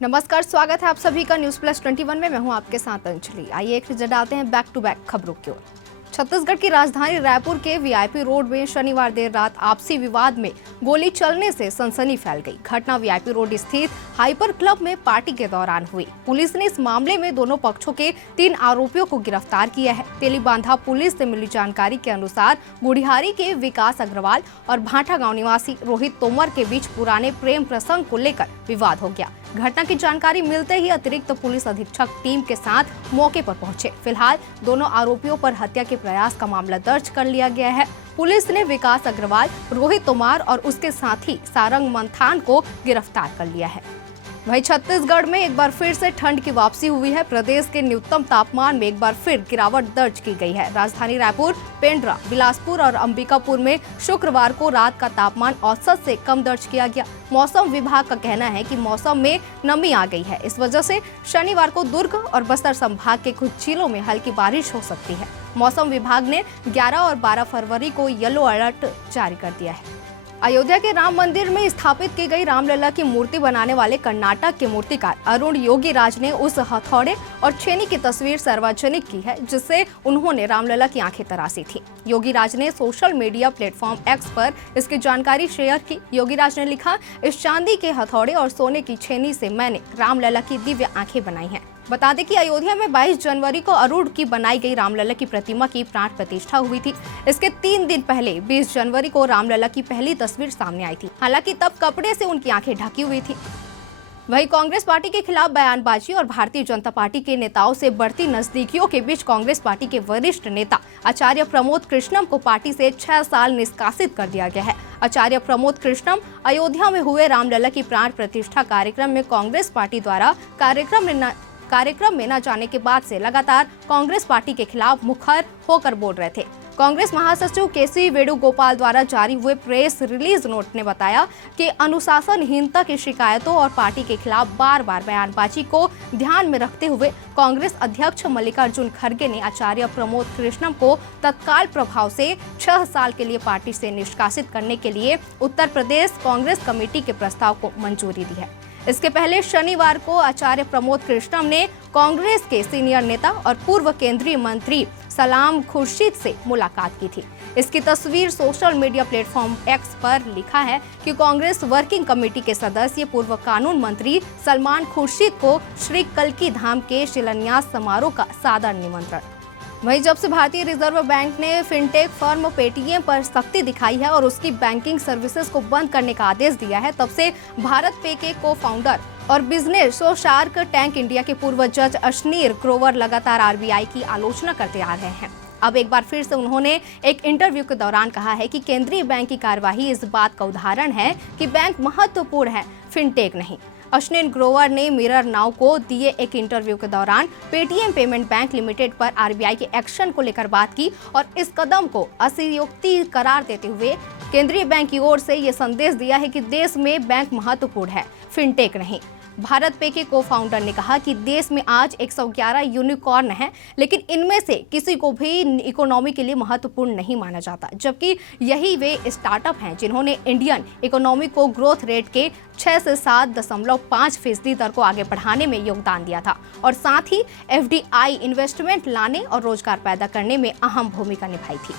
नमस्कार, स्वागत है आप सभी का न्यूज प्लस 21 में। मैं हूं आपके साथ अंजलि। आइए एक नजर डालते हैं बैक टू बैक खबरों की ओर। छत्तीसगढ़ की राजधानी रायपुर के वीआईपी रोड में शनिवार देर रात आपसी विवाद में गोली चलने से सनसनी फैल गई। घटना वीआईपी रोड स्थित हाइपर क्लब में पार्टी के दौरान हुई। पुलिस ने इस मामले में दोनों पक्षों के 3 आरोपियों को गिरफ्तार किया है। तेलीबांधा पुलिस से मिली जानकारी के अनुसार गुड़िहारी के विकास अग्रवाल और भाटा गांव निवासी रोहित तोमर के बीच पुराने प्रेम प्रसंग को लेकर विवाद हो गया। घटना की जानकारी मिलते ही अतिरिक्त पुलिस अधीक्षक टीम के साथ मौके पर पहुंचे। फिलहाल दोनों आरोपियों पर हत्या के प्रयास का मामला दर्ज कर लिया गया है। पुलिस ने विकास अग्रवाल, रोहित तोमर और उसके साथी सारंग मंथान को गिरफ्तार कर लिया है। वहीं छत्तीसगढ़ में एक बार फिर से ठंड की वापसी हुई है। प्रदेश के न्यूनतम तापमान में एक बार फिर गिरावट दर्ज की गई है। राजधानी रायपुर, पेंड्रा, बिलासपुर और अंबिकापुर में शुक्रवार को रात का तापमान औसत से कम दर्ज किया गया। मौसम विभाग का कहना है कि मौसम में नमी आ गई है। इस वजह से शनिवार को दुर्ग और बस्तर संभाग के कुछ जिलों में हल्की बारिश हो सकती है। मौसम विभाग ने 11 और 12 फरवरी को येलो अलर्ट जारी कर दिया है। अयोध्या के राम मंदिर में स्थापित की गई रामलला की मूर्ति बनाने वाले कर्नाटक के मूर्तिकार अरुण योगीराज ने उस हथौड़े और छेनी की तस्वीर सार्वजनिक की है जिससे उन्होंने रामलला की आंखें तराशी थी। योगीराज ने सोशल मीडिया प्लेटफॉर्म एक्स पर इसकी जानकारी शेयर की। योगीराज ने लिखा, इस चांदी के हथौड़े और सोने की छेनी से मैंने रामलला की दिव्य आंखें बनाई हैं। बता दें कि अयोध्या में 22 जनवरी को अरुण की बनाई गई रामलला की प्रतिमा की प्राण प्रतिष्ठा हुई थी। इसके 3 दिन पहले 20 जनवरी को रामलला की पहली तस्वीर सामने आई थी। हालांकि तब कपड़े से उनकी आंखें ढकी हुई थी। वहीं कांग्रेस पार्टी के खिलाफ बयानबाजी और भारतीय जनता पार्टी के नेताओं से बढ़ती नजदीकियों के बीच कांग्रेस पार्टी के वरिष्ठ नेता आचार्य प्रमोद कृष्णम को पार्टी से 6 साल निष्कासित कर दिया गया है। आचार्य प्रमोद कृष्णम अयोध्या में हुए रामलला की प्राण प्रतिष्ठा कार्यक्रम में कांग्रेस पार्टी द्वारा कार्यक्रम में न जाने के बाद से लगातार कांग्रेस पार्टी के खिलाफ मुखर होकर बोल रहे थे। कांग्रेस महासचिव केसी वेणुगोपाल द्वारा जारी हुए प्रेस रिलीज नोट ने बताया कि अनुशासनहीनता की शिकायतों और पार्टी के खिलाफ बार-बार बयानबाजी को ध्यान में रखते हुए कांग्रेस अध्यक्ष मल्लिकार्जुन खड़गे ने आचार्य प्रमोद कृष्णम को तत्काल प्रभाव से 6 साल के लिए पार्टी से निष्कासित करने के लिए उत्तर प्रदेश कांग्रेस कमेटी के प्रस्ताव को मंजूरी दी है। इसके पहले शनिवार को आचार्य प्रमोद कृष्णम ने कांग्रेस के सीनियर नेता और पूर्व केंद्रीय मंत्री सलाम खुर्शीद से मुलाकात की थी। इसकी तस्वीर सोशल मीडिया प्लेटफॉर्म एक्स पर लिखा है कि कांग्रेस वर्किंग कमेटी के सदस्य पूर्व कानून मंत्री सलमान खुर्शीद को श्री कल्की धाम के शिलान्यास समारोह का सादर निमंत्रण। वहीं जब से भारतीय रिजर्व बैंक ने फिनटेक फर्म पेटीएम पर सख्ती दिखाई है और उसकी बैंकिंग सर्विसेज को बंद करने का आदेश दिया है, तब से भारत पे के को फाउंडर और बिजनेस शार्क टैंक इंडिया के पूर्व जज अश्नीर ग्रोवर लगातार आरबीआई की आलोचना करते आ रहे हैं। अब एक बार फिर से उन्होंने एक इंटरव्यू के दौरान कहा है कि केंद्रीय बैंक की कार्यवाही इस बात का उदाहरण है कि बैंक महत्वपूर्ण है, फिनटेक नहीं। अश्नीर ग्रोवर ने मिरर नाउ को दिए एक इंटरव्यू के दौरान पेटीएम पेमेंट बैंक लिमिटेड पर आरबीआई के एक्शन को लेकर बात की और इस कदम को अतियोक्ति करार देते हुए केंद्रीय बैंक की ओर से ये संदेश दिया है कि देश में बैंक महत्वपूर्ण है, फिनटेक नहीं। भारत पे के को फाउंडर ने कहा कि देश में आज 111 यूनिकॉर्न हैं, लेकिन इनमें से किसी को भी इकोनॉमी के लिए महत्वपूर्ण नहीं माना जाता, जबकि यही वे स्टार्टअप हैं जिन्होंने इंडियन इकोनॉमी को ग्रोथ रेट के 6 से 7.5% दर को आगे बढ़ाने में योगदान दिया था और साथ ही एफडीआई इन्वेस्टमेंट लाने और रोजगार पैदा करने में अहम भूमिका निभाई थी।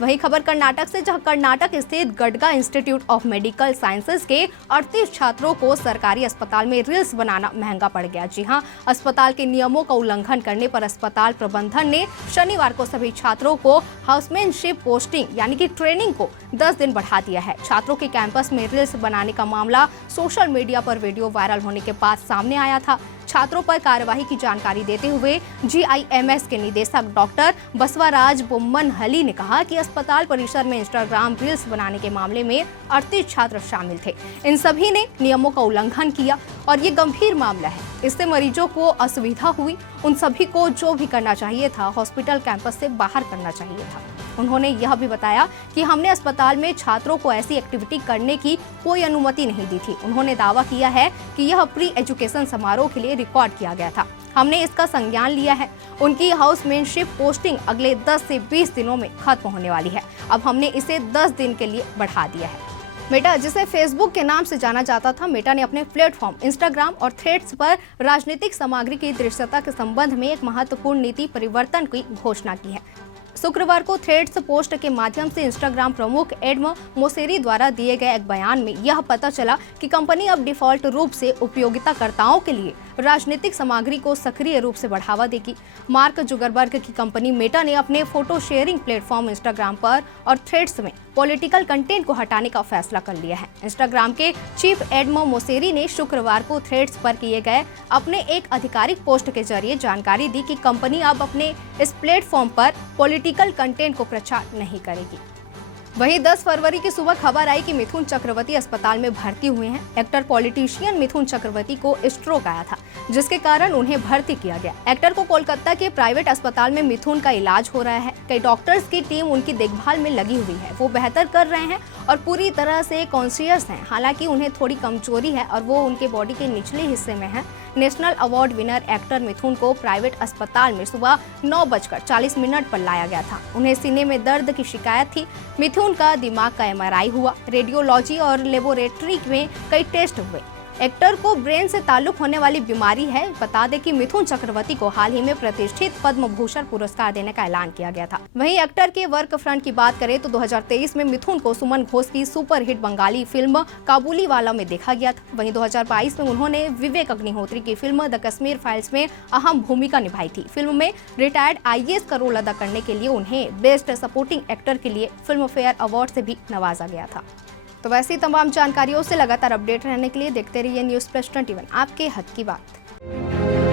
वही खबर कर्नाटक से, जहां कर्नाटक स्थित Gadga institute of medical sciences के 38 छात्रों को सरकारी अस्पताल में रील्स बनाना महंगा पड़ गया। जी हां, अस्पताल के नियमों का उल्लंघन करने पर अस्पताल प्रबंधन ने शनिवार को सभी छात्रों को हाउसमैनशिप पोस्टिंग यानी कि ट्रेनिंग को 10 दिन बढ़ा दिया है। छात्रों के कैंपस में रील्स बनाने का मामला सोशल मीडिया पर वीडियो वायरल होने के बाद सामने आया था। छात्रों पर कार्यवाही की जानकारी देते हुए जीआईएमएस के निदेशक डॉक्टर बसवराज बोम्मनहली ने कहा कि अस्पताल परिसर में इंस्टाग्राम रील्स बनाने के मामले में 38 छात्र शामिल थे। इन सभी ने नियमों का उल्लंघन किया और ये गंभीर मामला है। इससे मरीजों को असुविधा हुई। उन सभी को जो भी करना चाहिए था हॉस्पिटल कैंपस से बाहर करना चाहिए था। उन्होंने यह भी बताया कि हमने अस्पताल में छात्रों को ऐसी एक्टिविटी करने की कोई अनुमति नहीं दी थी। उन्होंने दावा किया है कि यह प्री एजुकेशन समारोह के लिए रिकॉर्ड किया गया था। हमने इसका संज्ञान लिया है। उनकी हाउसमैनशिप पोस्टिंग अगले 10 से 20 दिनों में खत्म होने वाली है। अब हमने इसे 10 दिन के लिए बढ़ा दिया है। मेटा, जिसे फेसबुक के नाम से जाना जाता था, मेटा ने अपने प्लेटफॉर्म इंस्टाग्राम और थ्रेड्स पर राजनीतिक सामग्री की दृश्यता के संबंध में एक महत्वपूर्ण नीति परिवर्तन की घोषणा की है। शुक्रवार को थ्रेड्स पोस्ट के माध्यम से इंस्टाग्राम प्रमुख एडम मोसेरी द्वारा दिए गए एक बयान में यह पता चला कि कंपनी अब डिफॉल्ट रूप से उपयोगिताकर्ताओं के लिए राजनीतिक सामग्री को सक्रिय रूप से बढ़ावा देगी। मार्क जुकरबर्ग की कंपनी मेटा ने अपने फोटो शेयरिंग प्लेटफॉर्म इंस्टाग्राम पर और थ्रेड्स में पॉलिटिकल कंटेंट को हटाने का फैसला कर लिया है। इंस्टाग्राम के चीफ एडम मोसेरी ने शुक्रवार को थ्रेड्स पर किए गए अपने एक आधिकारिक पोस्ट के जरिए जानकारी दी कि कंपनी अब अपने इस प्लेटफॉर्म पर पॉलिटिकल कंटेंट को प्रचार नहीं करेगी। वहीं 10 फरवरी की सुबह खबर आई कि मिथुन चक्रवर्ती अस्पताल में भर्ती हुए हैं। एक्टर पॉलिटिशियन मिथुन चक्रवर्ती को स्ट्रोक आया था, जिसके कारण उन्हें भर्ती किया गया। एक्टर को कोलकाता के प्राइवेट अस्पताल में मिथुन का इलाज हो रहा है। कई डॉक्टर्स की टीम उनकी देखभाल में लगी हुई है। वो बेहतर कर रहे हैं और पूरी तरह से कॉन्शियस हैं। हालांकि उन्हें थोड़ी कमजोरी है और वो उनके बॉडी के निचले हिस्से में है। नेशनल अवार्ड विनर एक्टर मिथुन को प्राइवेट अस्पताल में सुबह 9:40 पर लाया गया था। उन्हें सीने में दर्द की शिकायत थी। मिथुन का दिमाग का MRI हुआ। रेडियोलॉजी और लेबोरेटरी में कई टेस्ट हुए। एक्टर को ब्रेन से ताल्लुक होने वाली बीमारी है। बता दें कि मिथुन चक्रवर्ती को हाल ही में प्रतिष्ठित पद्म भूषण पुरस्कार देने का ऐलान किया गया था। वहीं एक्टर के वर्क फ्रंट की बात करें तो 2023 में मिथुन को सुमन घोष की सुपरहिट बंगाली फिल्म काबुलीवाला में देखा गया था। वहीं 2022 में उन्होंने विवेक अग्निहोत्री की फिल्म द कश्मीर फाइल्स में अहम भूमिका निभाई थी। फिल्म में रिटायर्ड IAS का रोल अदा करने के लिए उन्हें बेस्ट सपोर्टिंग एक्टर के लिए फिल्म फेयर अवार्ड से भी नवाजा गया था। तो वैसी तमाम जानकारियों से लगातार अपडेट रहने के लिए देखते रहिए न्यूज़ प्लस 21, आपके हक की बात।